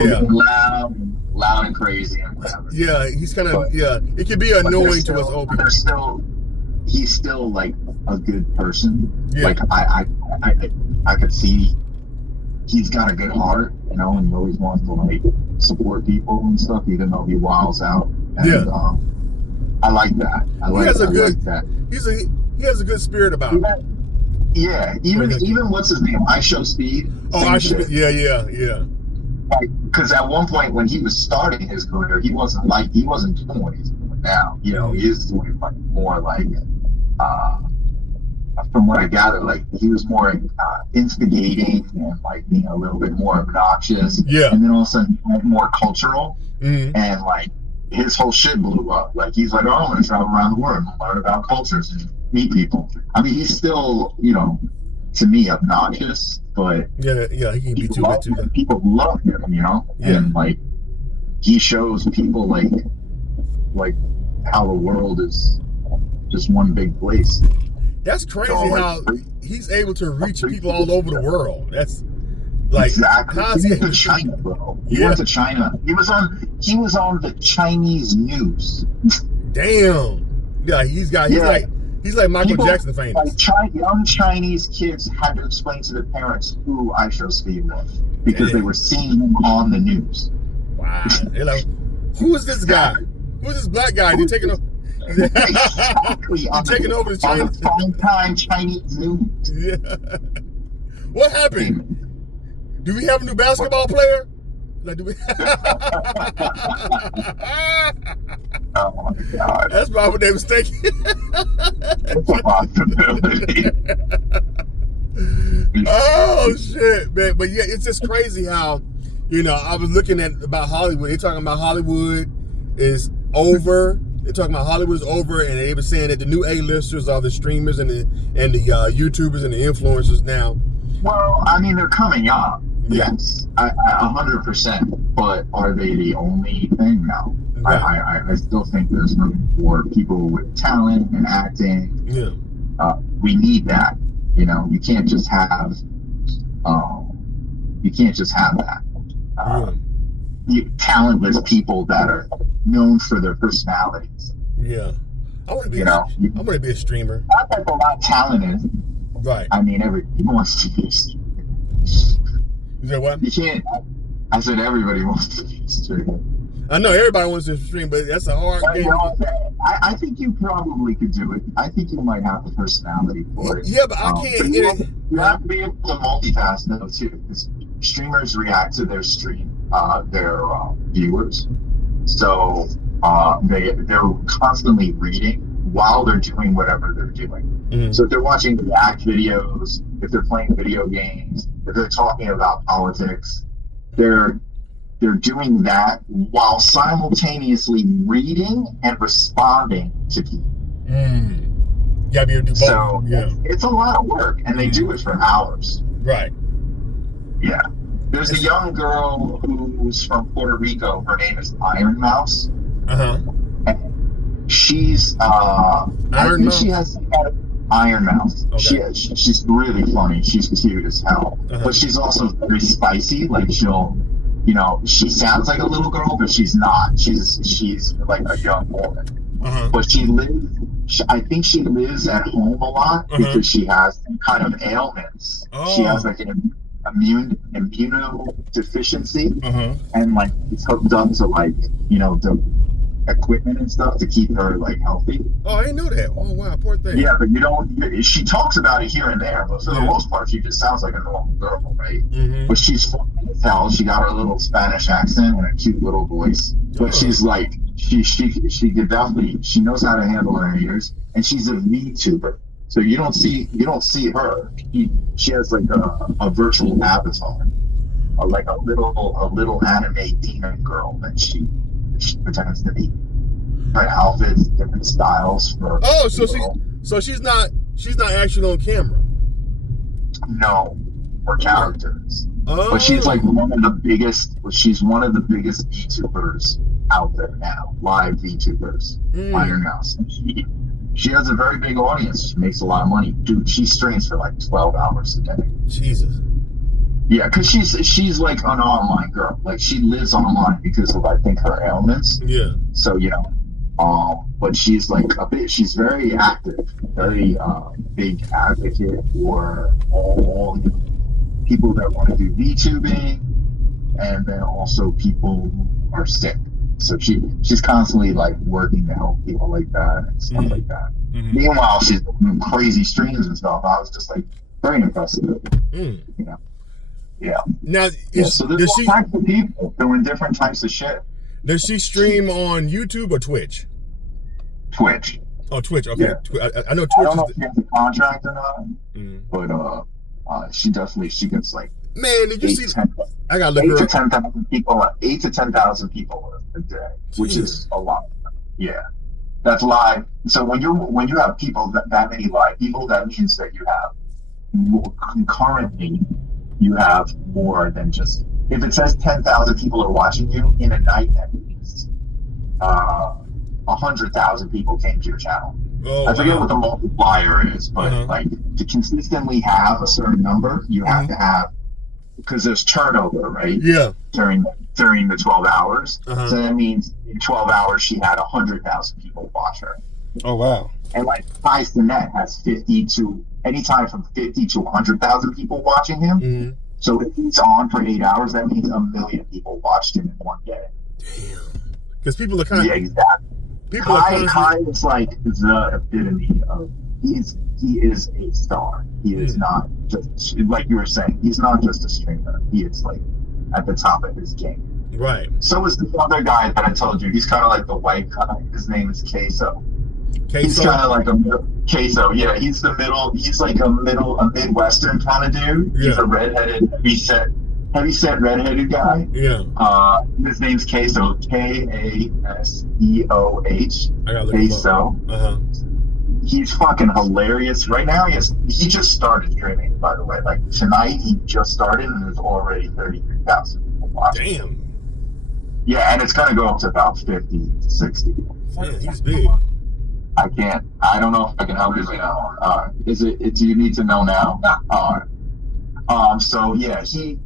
Yeah. Loud and crazy and whatever. Yeah, he's kind of, it can be annoying to us old people. He's still like a good person. Yeah. Like I could see he's got a good heart, you know, and he always wants to like support people and stuff, even though he wiles out. And, I like that. He has a good spirit about him. Yeah, even what's his name? I Show Speed. Yeah. Because at one point when he was starting his career, he wasn't doing what he's doing now. You know, he is doing like more like, from what I gather, like he was more instigating and like being a little bit more obnoxious. Yeah. And then all of a sudden more cultural, and like his whole shit blew up. Like he's like, oh, I'm gonna travel around the world and learn about cultures and meet people. I mean, he's still, you know, to me obnoxious, but yeah, he can be too bit too. People love him, you know, and like he shows people like how the world is just one big place. That's crazy how he's able to reach people all over the world. That's like exactly. He went to China, bro. He went to China. He was on the Chinese news. Damn. Yeah, he's like Michael Jackson famous. Like young Chinese kids had to explain to their parents who I Show Speed was because they were seeing him on the news. Wow. They're like, who is this guy? Who's this black guy? He's taking over. Exactly. Taking over the China. On the prime-time Chinese news. Yeah. What happened? Do we have a new basketball player? Like, do we? Oh my God. That's probably what they was thinking. It's a possibility. Oh shit, man! But yeah, it's just crazy how, you know, I was looking at about Hollywood. They're talking about Hollywood is over. They're talking about Hollywood is over, and they were saying that the new A-listers are the streamers and the YouTubers and the influencers now. Well, I mean, they're coming up. Yes, 100%. But are they the only thing now? Right. I still think there's room for people with talent and acting. Yeah. We need that. You know, you can't just have that. Talentless people that are known for their personalities. Yeah. I want to be a streamer. Not that they're not talented. Right. I mean, everybody wants to be a streamer. You said what? You can't. I said everybody wants to be a streamer. I know everybody wants to stream, but that's a hard game. I think you probably could do it. I think you might have the personality for it. Yeah, but I can't. You have to be able to multitask though too, because streamers react to their their viewers. So they're constantly reading while they're doing whatever they're doing. Mm-hmm. So if they're watching React videos, if they're playing video games, if they're talking about politics, they're doing that while simultaneously reading and responding to people. You gotta be able to do both. So it's a lot of work, and they do it for hours. Right. Yeah. There's a young girl who's from Puerto Rico. Her name is Iron Mouse. And she's Iron Mouse? She has Iron Mouse. Okay. She's really funny. She's cute as hell. But she's also very spicy. Like she sounds like a little girl, but she's not. She's like a young woman. But I think she lives at home a lot because she has some kind of ailments. She has like an immunodeficiency, and like it's hooked up to like the equipment and stuff to keep her like healthy. Oh, I didn't know that. Oh wow, poor thing. Yeah, but she talks about it here and there, but for the most part, she just sounds like a normal girl, right? But she's funny as hell. She got her little Spanish accent and a cute little voice. But she's like, she could definitely, she knows how to handle her ears, and she's a VTuber. So you don't see her. She has like a virtual avatar, or like a little anime demon girl that she pretends to be. Her outfits, different styles for. Oh, so she's not actually on camera. No, her characters. Oh. But she's like one of the biggest. She's one of the biggest VTubers out there now. Live VTubers. Iron Mouse. She has a very big audience. She makes a lot of money. Dude, she streams for like 12 hours a day. Jesus. Yeah, because she's like an online girl. Like she lives online because of I think her ailments. Yeah. So but she's like she's very active, very big advocate for all people that want to do VTubing, and then also people who are sick. So she's constantly like working to help people like that and stuff like that. Mm-hmm. Meanwhile, she's doing crazy streams and stuff. I was just like very impressed with it. You know. Yeah. Now, so there's all types of people doing different types of shit. Does she stream on YouTube or Twitch? Twitch. Oh, Twitch. Okay. Yeah. I know Twitch. I don't know if she has a contract or not, but she gets like. Man, did you see? I got to look her up. 10,000 people. 8 to 10,000 people a day, which is a lot. Yeah, that's live. So when you have people that many live people, that means that you have more concurrently. You have more than just if it says 10,000 people are watching you in a night, that means 100,000 people came to your channel. Oh, I forget what the multiplier is, but like to consistently have a certain number, you have to have because there's turnover, right? Yeah. During the 12 hours, so that means in 12 hours she had 100,000 people watch her. Oh wow! And like Ties to Net has 50 to anytime from 50 to 100,000 people watching him. Mm-hmm. So if he's on for 8 hours, that means 1 million people watched him in one day. Damn. Because people are kind of exactly. Kai is like the epitome of he is a star. He is not just like you were saying. He's not just a streamer. He is like at the top of his game. Right. So is the other guy that I told you. He's kind of like the white guy. His name is Queso. He's kind of like a Queso. Yeah, he's the middle. He's like a Midwestern kind of dude. Yeah. He's a redheaded, heavyset redheaded guy. Yeah. His name's Queso. Kaseoh. I got Queso. He's fucking hilarious. Right now, he just started streaming. By the way, like tonight, he just started, and there's already 33,000 people watching. Damn. Yeah, and it's gonna go up to about 50 to 60. Man, he's big. I don't know if I can help you right now. Do you need to know now? So yeah, so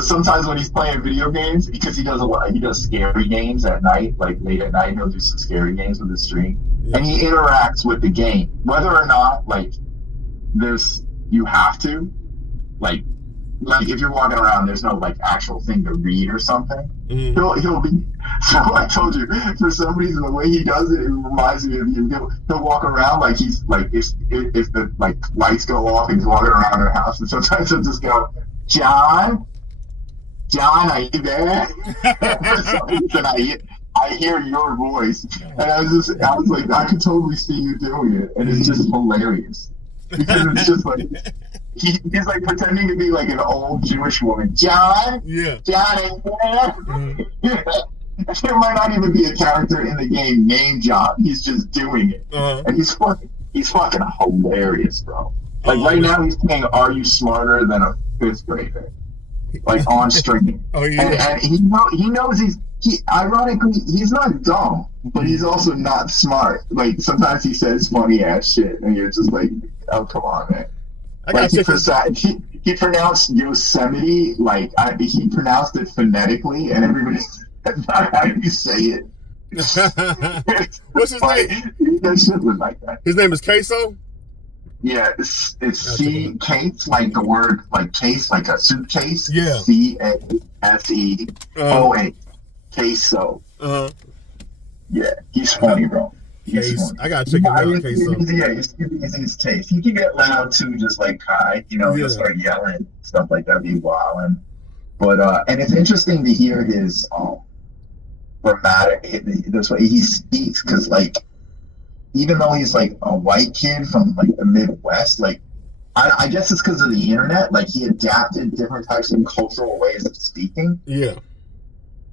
sometimes when he's playing video games, because he does scary games at night, like late at night, he'll do some scary games with his stream. Yeah. And he interacts with the game. Whether or not, like, you have to, like if you're walking around, there's no like actual thing to read or something. He'll be. So I told you, for some reason, the way he does it reminds me of you. He'll walk around like he's like if the like lights go off and he's walking around our house, and sometimes he'll just go, John, are you there? For some reason, I hear your voice, and I was like, I could totally see you doing it, and it's just hilarious because it's just like. He's like pretending to be like an old Jewish woman. John? Yeah. John, there might not even be a character in the game named John. He's just doing it. And he's fucking hilarious, bro. Like right now he's playing Are You Smarter Than a Fifth Grader? Like on stream. Oh yeah. And he knows ironically, he's not dumb, but he's also not smart. Like sometimes he says funny ass shit and you're just like, oh come on, man. Like he pronounced Yosemite he pronounced it phonetically, and everybody's that's not how you say it. What's his name? That shit was like that. His name is Queso. Yeah, it's case like the word like case like a suitcase. Yeah. CASEOA. Queso. Yeah, he's funny, bro. I gotta check him out. His taste. He can get loud too, just like Kai. He'll start yelling stuff like that. Be wilding. But and it's interesting to hear his grammatic. This way he speaks, because like even though he's like a white kid from like the Midwest, like I guess it's because of the internet. Like he adapted different types of cultural ways of speaking. Yeah.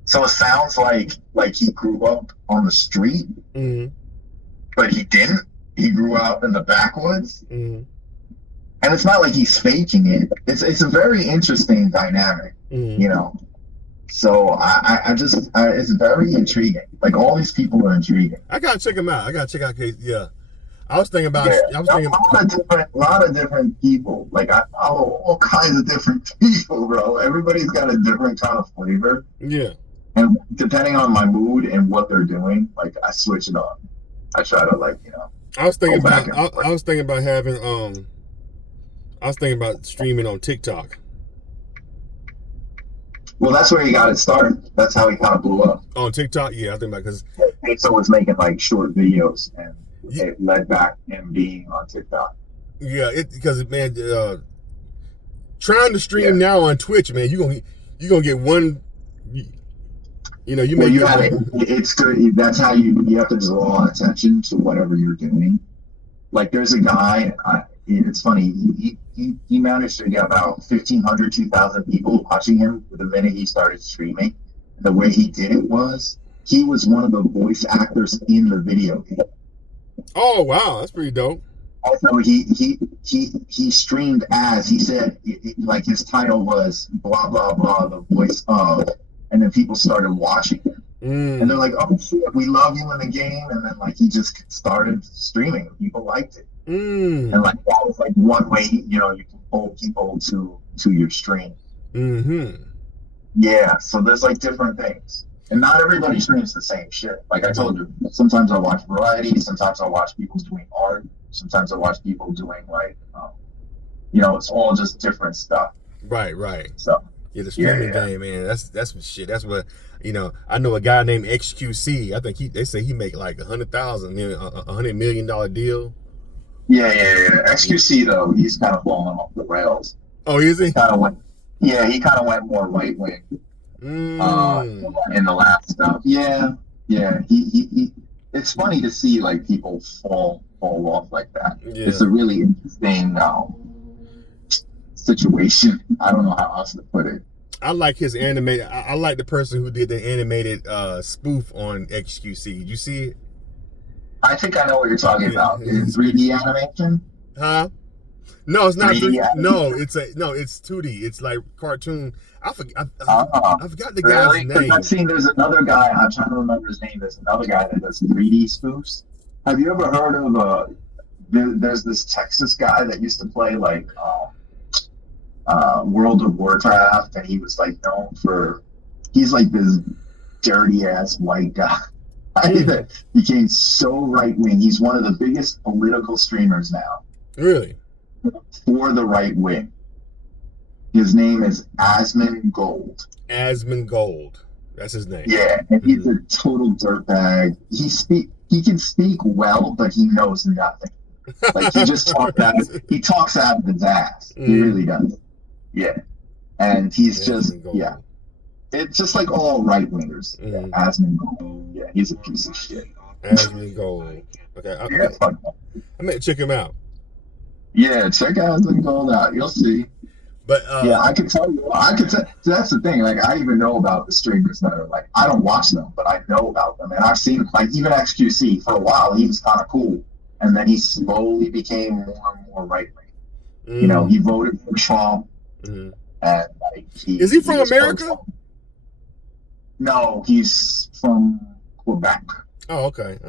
So it sounds like he grew up on the street. Mm-hmm. But he didn't. He grew up in the backwoods, and it's not like he's faking it. It's a very interesting dynamic, So I just it's very intriguing. Like all these people are intriguing. I gotta check him out. I gotta check out Case. Yeah, I was thinking about. Yeah, a lot of different people. Like I follow all kinds of different people, bro. Everybody's got a different kind of flavor. Yeah. And depending on my mood and what they're doing, like I switch it on. I try to I was thinking about. I was thinking about having. I was thinking about streaming on TikTok. Well, that's where he got it started. That's how he kind of blew up. On TikTok, yeah, I think about because Peso was making like short videos, and it led back him being on TikTok. Yeah, because man, trying to stream now on Twitch, man, you gonna get one. It's good. That's how you have to draw attention to whatever you're doing. Like there's a guy. It's funny. He managed to get about 1,500, 2,000 people watching him the minute he started streaming. The way he did it was he was one of the voice actors in the video game. Oh wow, that's pretty dope. Also, he streamed as he said, like his title was blah blah blah, the voice of, and then people started watching him, and they're like, oh shit, we love you in the game, and then like he just started streaming, and people liked it, and like that was like one way you can pull people to your stream. Yeah, so there's like different things. And not everybody streams the same shit. Like I told you, sometimes I watch variety, sometimes I watch people doing art, sometimes I watch people doing like, it's all just different stuff. Right. So yeah, the streaming game, man, that's what shit. That's what I know a guy named XQC. I think they say he make like $100,000, $100 million deal. Yeah. XQC though, he's kind of falling off the rails. Oh, is he? He kind of went more right wing. In the last stuff. Yeah. He it's funny to see like people fall off like that. Yeah. It's a really interesting situation. I don't know how else to put it. I like his animated. I like the person who did the animated spoof on XQC. Did you see it? I think I know what you're talking about. Is 3D animation? Huh? No, it's not 3D. No, it's 2D. It's like cartoon. I forgot the guy's name. I've seen there's another guy. I'm trying to remember his name. There's another guy that does 3D spoofs. Have you ever heard of there's this Texas guy that used to play like World of Warcraft, and he was like known for. He's like this dirty ass white guy that became so right wing. He's one of the biggest political streamers now. Really? For the right wing. His name is Asmongold. Asmongold. That's his name. Yeah, and he's a total dirtbag. He can speak well, but he knows nothing. Like he just talks out of his ass. He really does. Yeah. And he's Asmongold. It's just like all right wingers. Yeah, Asmongold. Yeah, he's a piece of shit. Asmongold. Okay. I may check him out. Yeah, check Asmongold out. You'll see. But I can tell you. That's the thing. Like I even know about the streamers that are like I don't watch them, but I know about them, and I've seen like even XQC for a while. He was kind of cool, and then he slowly became more and more right wing. He voted for Trump, and like is he from America? No, he's from Quebec. Oh, okay.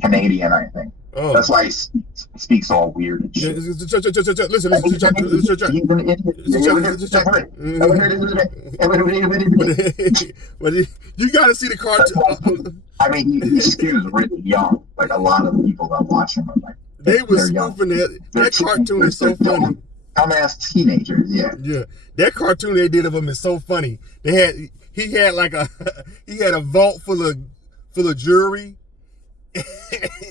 Canadian, I think. Oh. That's why he speaks all weird and shit. Listen. You gotta see the cartoon. I mean, he skews really young. Like a lot of the people that watch him are like they was spoofing that cartoon is so funny. Dumbass teenagers, yeah. Yeah, that cartoon they did of him is so funny. He had a vault full of jewelry.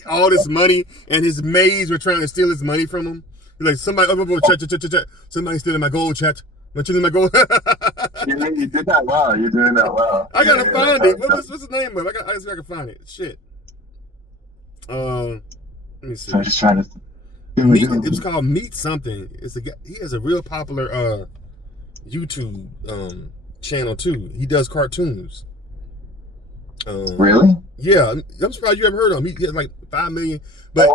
All this money, and his maids were trying to steal his money from him. He's like, check. Somebody's stealing my gold, chat. I'm stealing my gold. You did that well. You're doing that well. I gotta find it. What's the name of it? I see if I can find it. Shit. Let me see. I'm just trying to. It was called Meet Something. It's a guy. He has a real popular YouTube channel too. He does cartoons. Really? Yeah, I'm surprised you haven't heard of him. He has like 5 million. But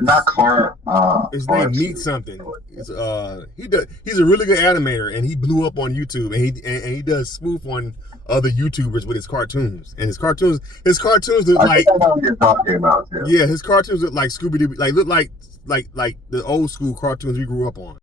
not Car. His name Meat something. He's a really good animator, and he blew up on YouTube, and he does spoof on other YouTubers with his cartoons. And his cartoons look like. I know what you're talking about too. Yeah, his cartoons look like Scooby Doo, look like the old school cartoons we grew up on.